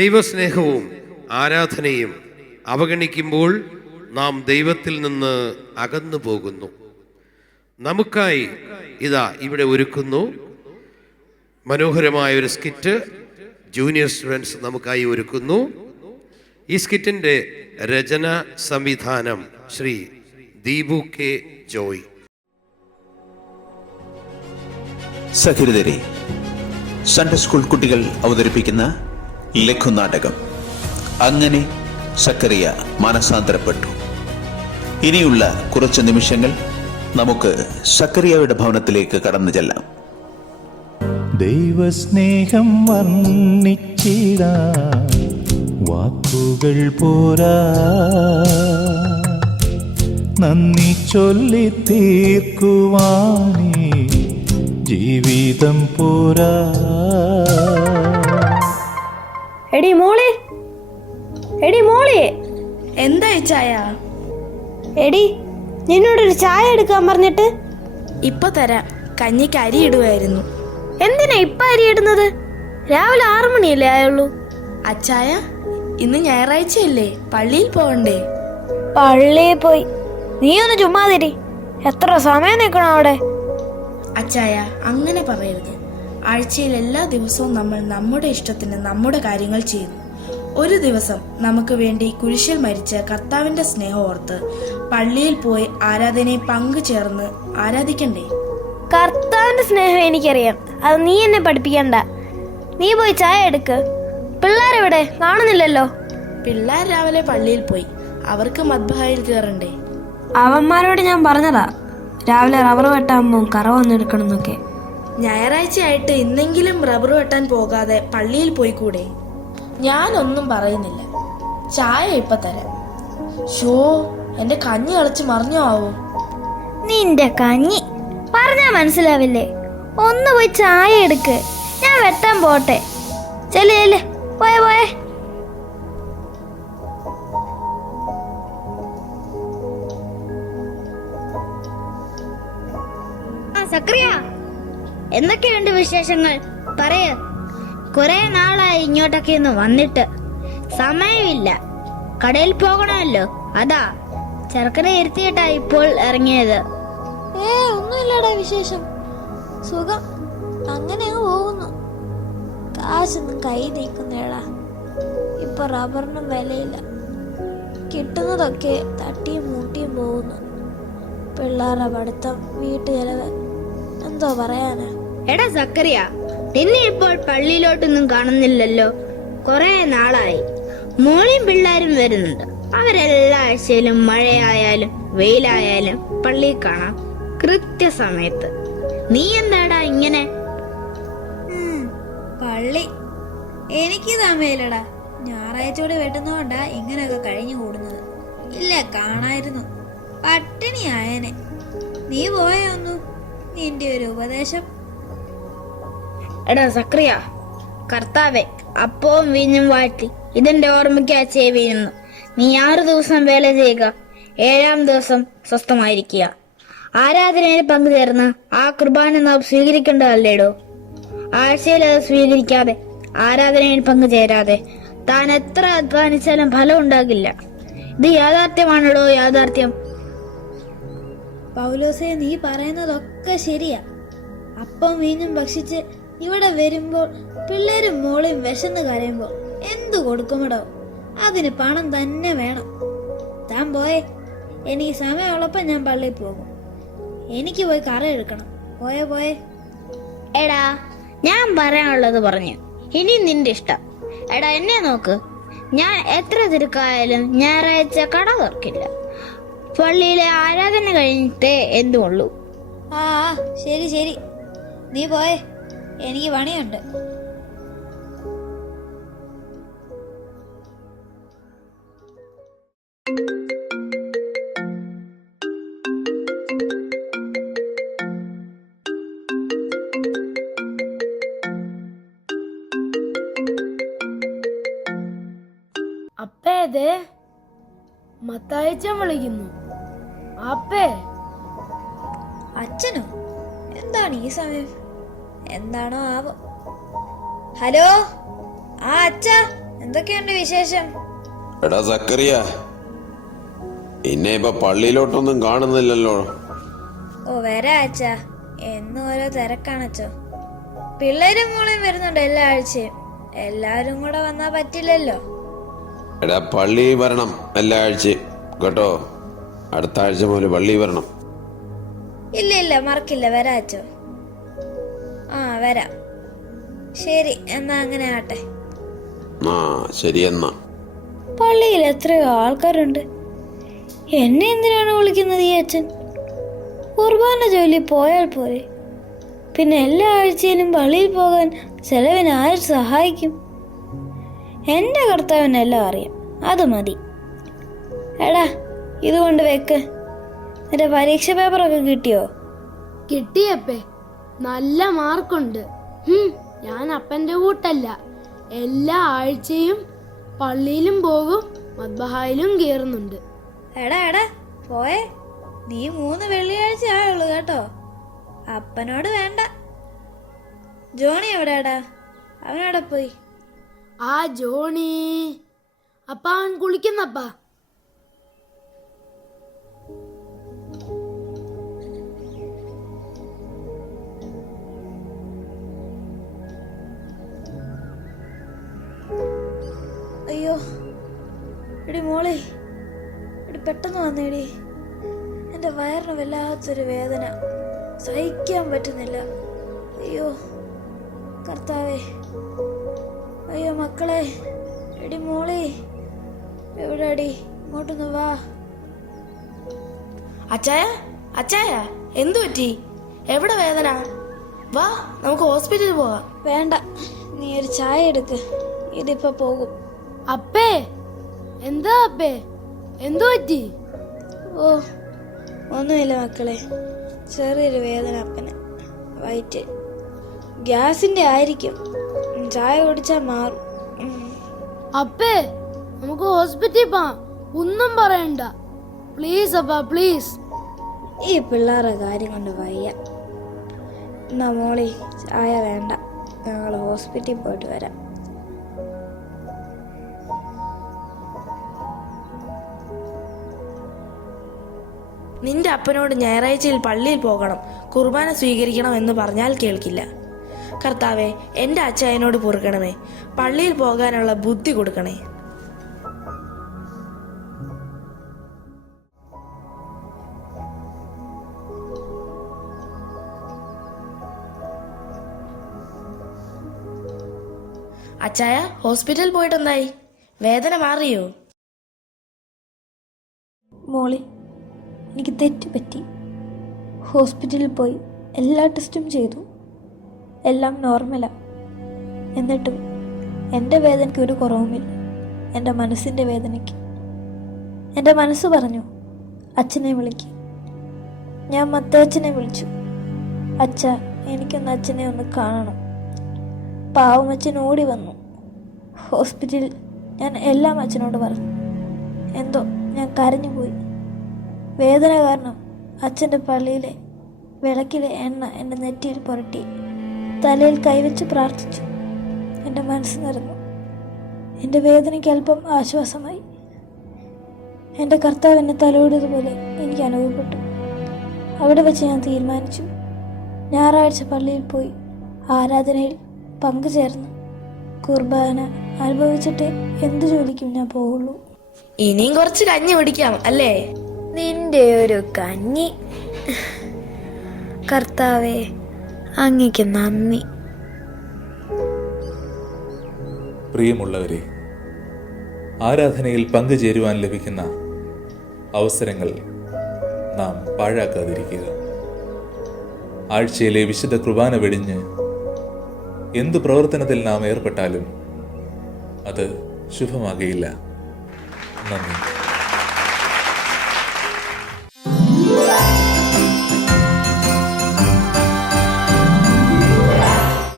ദൈവസ്നേഹവും ആരാധനയും അവഗണിക്കുമ്പോൾ നാം ദൈവത്തിൽ നിന്ന് അകന്നു പോകുന്നു. നമുക്കായി ഇതാ ഇവിടെ ഒരുക്കുന്നു മനോഹരമായ ഒരു സ്കിറ്റ്. ജൂനിയർ സ്റ്റുഡൻസ് നമുക്കായി ഒരുക്കുന്നു. ഈ സ്കിറ്റിൻ്റെ രചന സംവിധാനം ശ്രീ ദീപു കെ ജോയ്. സഹൃദരെ, സൺഡേ സ്കൂൾ കുട്ടികൾ അവതരിപ്പിക്കുന്ന ലഘുനാടകം അങ്ങനെ സക്കറിയ മാനസാന്തരപ്പെട്ടു. ഇനിയുള്ള കുറച്ച് നിമിഷങ്ങൾ നമുക്ക് സക്കറിയയുടെ ഭവനത്തിലേക്ക് കടന്നു ചെല്ലാം. ദൈവസ്നേഹം വർണ്ണിച്ചിടാൻ വാക്കുകൾ പോരാ, നന്ദി ചൊല്ലി തീർക്കുവാനേ ജീവിതം പോരാ. എടി മോളെ, എടി മോളെ. എന്താ ചായ? എടി, നിന്നോടൊരു ചായ എടുക്കാൻ പറഞ്ഞിട്ട്. ഇപ്പൊ തരാം. കഞ്ഞിക്ക് അരി ഇടുവായിരുന്നു. എന്തിനാ ഇപ്പൊ അരി ഇടുന്നത്? രാവിലെ 6 മണിയല്ലേ ആയുള്ളൂ. അച്ചായ, ഇന്ന് ഞായറാഴ്ചയല്ലേ, പള്ളിയിൽ പോകണ്ടേ? പള്ളിയിൽ പോയി. നീ ഒന്ന് ചുമ്മാതിരി. എത്ര സമയം നിൽക്കണം അവിടെ? അച്ചായ, അങ്ങനെ പറയരുത്. ആഴ്ചയിൽ എല്ലാ ദിവസവും നമ്മൾ നമ്മുടെ ഇഷ്ടത്തിന് നമ്മുടെ കാര്യങ്ങൾ ചെയ്യുന്നു. ഒരു ദിവസം നമുക്ക് വേണ്ടി കുരിശിൽ മരിച്ച കർത്താവിന്റെ സ്നേഹം ഓർത്ത് പള്ളിയിൽ പോയി ആരാധനയെ പങ്കുചേർന്ന് ആരാധിക്കണ്ടേ? കർത്താവിന്റെ സ്നേഹം എനിക്കറിയാം, അത് നീ എന്നെ പഠിപ്പിക്കണ്ട. നീ പോയി ചായ എടുക്ക്. പിള്ളേരെവിടെ? കാണുന്നില്ലല്ലോ. പിള്ളേർ രാവിലെ പള്ളിയിൽ പോയി. അവർക്ക് മദ്ബഹായിൽ കയറണ്ടേ? അവന്മാരോട് ഞാൻ പറഞ്ഞതാ, രാവിലെ റബ്ബർ വെട്ടാകുമ്പോൾ കറ വന്നെടുക്കണം എന്നൊക്കെ. ഞായറാഴ്ചയായിട്ട് ഇന്നെങ്കിലും റബ്ബർ വെട്ടാൻ പോകാതെ പള്ളിയിൽ പോയി കൂടെ? ഞാനൊന്നും പറയുന്നില്ല. ചായ ഇപ്പൊ തരാം. ഷോ, എന്റെ കഞ്ഞി കളിച്ച് മറിഞ്ഞോ ആവോ? നിന്റെ കഞ്ഞി പറഞ്ഞാ മനസ്സിലാവില്ലേ? ഒന്ന് പോയി ചായ എടുക്ക്. ഞാൻ വെട്ടാൻ പോട്ടെ. ചെല്ലേ, പോയെ പോയെ. സക്രിയ, എന്തൊക്കെയുണ്ട് വിശേഷങ്ങൾ? പറയ. കുറെ നാളായി ഇങ്ങോട്ടൊക്കെ ഒന്ന് വന്നിട്ട്. സമയമില്ല, കടയിൽ പോകണമല്ലോ. അതാ ചെറുക്കനെ ഇരുത്തിയിട്ടാ ഇപ്പോൾ ഇറങ്ങിയത്. ഒന്നുമില്ലടാ വിശേഷം. സുഖം, അങ്ങനെ അങ്ങ് പോകുന്നു. കാശൊന്നും കൈ നീക്കുന്നേടാ. ഇപ്പൊ റബ്ബറിനും വിലയില്ല. കിട്ടുന്നതൊക്കെ തട്ടിയും മൂട്ടിയും പോകുന്നു. പിള്ളേരുടെ പഠിത്തം, വീട്ടു ചെലവ്, എന്തോ പറയാനാ. എടാ സക്കറിയ, നിന്നെ ഇപ്പോൾ പള്ളിയിലോട്ടൊന്നും കാണുന്നില്ലല്ലോ. കുറെ നാളായി. മോളിയും പിള്ളേരും വരുന്നുണ്ട്. അവരെല്ലാ ആഴ്ചയിലും മഴയായാലും വെയിലായാലും പള്ളിയിൽ കാണാം, കൃത്യസമയത്ത്. നീ എന്താടാ ഇങ്ങനെ? പള്ളി എനിക്ക് സമയമില്ലടാ. ഞായറാഴ്ചയോടെ വെട്ടുന്നോണ്ടാ ഇങ്ങനെയൊക്കെ കഴിഞ്ഞു കൂടുന്നത്. ഇല്ല, കാണായിരുന്നു, പട്ടിണി ആയനെ. നീ പോയൊന്നു? നിന്റെ ഒരു ഉപദേശം. എടാ സക്രിയ, കർത്താവെ അപ്പവും വീഞ്ഞും വാഴ്ത്തി ഇതിന്റെ ഓർമ്മയ്ക്ക് ചെയ്യുന്നു. നീ 6 ദിവസം വേല ചെയ്യുക, 7-ാം ദിവസം സ്വസ്ഥമായിരിക്കുക. ആരാധനയിൽ പങ്കുചേർന്ന് ആ കുർബാന നാം സ്വീകരിക്കേണ്ടതല്ലേടോ? ആഴ്ചയിൽ അത് സ്വീകരിക്കാതെ, ആരാധനയിൽ പങ്കുചേരാതെ താൻ എത്ര അധ്വാനിച്ചാലും ഫലം ഉണ്ടാകില്ല. ഇത് യാഥാർത്ഥ്യമാണല്ലോ, യാഥാർത്ഥ്യം. പൗലോസേ, നീ പറയുന്നതൊക്കെ ശരിയാ. അപ്പം വീഞ്ഞും ഭക്ഷിച്ച് ഇവിടെ വരുമ്പോൾ പിള്ളേരും മോളെയും വിശന്ന് കരയുമ്പോൾ എന്തു കൊടുക്കുമടോ? അതിന് പണം തന്നെ വേണം. താൻ പോയെ. എനിക്ക് സമയമുള്ളപ്പോൾ ഞാൻ പള്ളിയിൽ പോകും. എനിക്ക് പോയി കറ എടുക്കണം. പോയെ പോയെ. എടാ, ഞാൻ പറയാനുള്ളത് പറഞ്ഞു. ഇനി നിന്റെ ഇഷ്ടം. എടാ, എന്നെ നോക്ക്. ഞാൻ എത്ര തിരക്കായാലും ഞായറാഴ്ച കട തുറക്കില്ല. പള്ളിയിലെ ആരാധന കഴിഞ്ഞിട്ടേ എന്തുള്ളൂ. ആ ശരി ശരി, നീ പോയെ. എനിക്ക് പണിയുണ്ട്. അപ്പേ, മത്തായിച്ചൻ വിളിക്കുന്നു. അപ്പേ. അച്ഛനോ? എന്താണ് ഈ സമയം? എന്താണോ ആവോ. ഹലോ, ആ അച്ഛ, എന്തൊക്കെയുണ്ട് വിശേഷം? എടാ സക്കറിയ, എന്നെ ഇപ്പൊ പള്ളിയിലോട്ടൊന്നും കാണുന്നില്ലല്ലോ. ഓ വരാ അച്ഛാ, എന്നും ഓരോ തിരക്കാണച്ചോ. പിള്ളേരും മോളെയും വരുന്നുണ്ട് എല്ലാ ആഴ്ചയും. എല്ലാരും കൂടെ വന്നാ പറ്റില്ലല്ലോ. എടാ പള്ളി വരണം എല്ലാ ആഴ്ചയും കേട്ടോ. അടുത്ത ആഴ്ച മുതൽ പള്ളി വരണം. ഇല്ല ഇല്ല, മറക്കില്ല, വരാ അച്ചോ. ആ വരാം. ശരി, എന്നാ അങ്ങനെ ആട്ടെ. ആ ശരി എന്നാ. പള്ളിയിൽ എത്രയോ ആൾക്കാരുണ്ട്. എന്നെ എന്തിനാണ് വിളിക്കുന്നത് ഈ അച്ഛൻ? കുർബാന ജോലി പോയാൽ പോരെ. പിന്നെ എല്ലാ ആഴ്ചയിലും പള്ളിയിൽ പോകാൻ ചെലവിന് ആര് സഹായിക്കും? എൻ്റെ കർത്താവിനെല്ലാം അറിയാം, അത് മതി. എടാ, ഇതുകൊണ്ട് വെക്ക്. നിന്റെ പരീക്ഷ പേപ്പറൊക്കെ കിട്ടിയോ? കിട്ടിയപ്പേ, നല്ല മാർക്കുണ്ട്. ഞാൻ അപ്പന്റെ കൂട്ടല്ല. എല്ലാ ആഴ്ചയും പള്ളിയിലും പോകും, മദ്ബഹായിലും കേറുന്നുണ്ട്. എടാ എടാ പോയേ. നീ 3 വെള്ളിയാഴ്ച ആയുള്ളൂ കേട്ടോ. അപ്പനോട് വേണ്ട. ജോണി എവിടെയാടാ? അവനവിടെ പോയി. ആ ജോണി അപ്പ അവൻ കുളിക്കുന്നപ്പാ. അയ്യോ എടി മോളെ, എടി പെട്ടെന്ന് വന്നേടി. എൻ്റെ വയറിന് വല്ലാത്തൊരു വേദന, സഹിക്കാൻ പറ്റുന്നില്ല. അയ്യോ കർത്താവേ, അയ്യോ മക്കളെ, എടി മോളെ എവിടെയാടി? ഇങ്ങോട്ടൊന്ന് വാ. അച്ചായ, അച്ചായ, എന്തു പറ്റി? എവിടെ വേദന? വാ, നമുക്ക് ഹോസ്പിറ്റലിൽ പോവാം. വേണ്ട, നീ ഒരു ചായ എടുക്ക്, ഇതിപ്പോ പോകും. അപ്പേ, എന്താ അപ്പേ, എന്തു പറ്റി? ഓ ഒന്നുമില്ല മക്കളെ, ചെറിയൊരു വേദന അപ്പന്. വയറ്റ് ഗ്യാസിന്റെ ആയിരിക്കും. ചായ കുടിച്ചാൽ മാറും. അപ്പേ, നമുക്ക് ഹോസ്പിറ്റലിൽ പോവാം. ഒന്നും പറയണ്ട, പ്ലീസ് അപ്പാ, പ്ലീസ്. ഈ പിള്ളേരുടെ കാര്യം കൊണ്ട് വയ്യ. എന്നാ മോളി ചായ വേണ്ട, ഞങ്ങൾ ഹോസ്പിറ്റലിൽ പോയിട്ട് വരാം. നിന്റെ അപ്പനോട് ഞായറാഴ്ചയിൽ പള്ളിയിൽ പോകണം, കുർബാന സ്വീകരിക്കണം എന്ന് പറഞ്ഞാൽ കേൾക്കില്ല. കർത്താവെ, എൻ്റെ അച്ചായനോട് പൊറുക്കണമേ, പള്ളിയിൽ പോകാനുള്ള ബുദ്ധി കൊടുക്കണേ. അച്ചായ, ഹോസ്പിറ്റലിൽ പോയിട്ടെന്തായി? വേദന മാറിയോ? മോളി, എനിക്ക് തെറ്റുപറ്റി. ഹോസ്പിറ്റലിൽ പോയി എല്ലാ ടെസ്റ്റും ചെയ്തു, എല്ലാം നോർമലാണ്. എന്നിട്ടും എൻ്റെ വേദനയ്ക്ക് ഒരു കുറവുമില്ല. എൻ്റെ മനസ്സിൻ്റെ വേദനയ്ക്ക്. എൻ്റെ മനസ്സ് പറഞ്ഞു, അച്ഛനെ വിളിക്ക്. ഞാൻ മത്തച്ഛനെ വിളിച്ചു. അച്ഛ, എനിക്കൊന്ന് അച്ഛനെ ഒന്ന് കാണണം. പാവമച്ഛൻ ഓടി വന്നു. ഹോസ്പിറ്റലിൽ ഞാൻ എല്ലാം അച്ഛനോട് പറഞ്ഞു. എന്തോ ഞാൻ കരഞ്ഞുപോയി. വേദന കാരണം അച്ഛൻ്റെ പള്ളിയിലെ വിളക്കിലെ എണ്ണ എൻ്റെ നെറ്റിയിൽ പുരട്ടി തലയിൽ കൈവച്ച് പ്രാർത്ഥിച്ചു. എൻ്റെ മനസ്സ് നിറഞ്ഞു. എൻ്റെ വേദനയ്ക്ക് അല്പം ആശ്വാസമായി. എൻ്റെ കർത്താവ് എന്നെ തലോടിയതുപോലെ എനിക്ക് അനുഭവപ്പെട്ടു. അവിടെ വെച്ച് ഞാൻ തീരുമാനിച്ചു, ഞായറാഴ്ച പള്ളിയിൽ പോയി ആരാധനയിൽ പങ്കുചേർന്ന് കുർബാന അനുഭവിച്ചിട്ട് എന്ത് ജോലിക്കും ഞാൻ പോവുള്ളൂ. ഇനിയും കുറച്ച് കഞ്ഞി കുടിക്കാം അല്ലേ? നിന്റെ ഒരു കഞ്ഞി. കർത്താവേ, അങ്ങയ്ക്ക് നന്ദി. പ്രിയമുള്ളവരെ, ആരാധനയിൽ പങ്കുചേരുവാൻ ലഭിക്കുന്ന അവസരങ്ങൾ നാം പാഴാക്കാതിരിക്കുക. ആഴ്ചയിലെ വിശുദ്ധ കുർബാന വെടിഞ്ഞ് എന്തു പ്രവർത്തനത്തിൽ നാം ഏർപ്പെട്ടാലും അത് ശുഭമാകയില്ല. നന്ദി.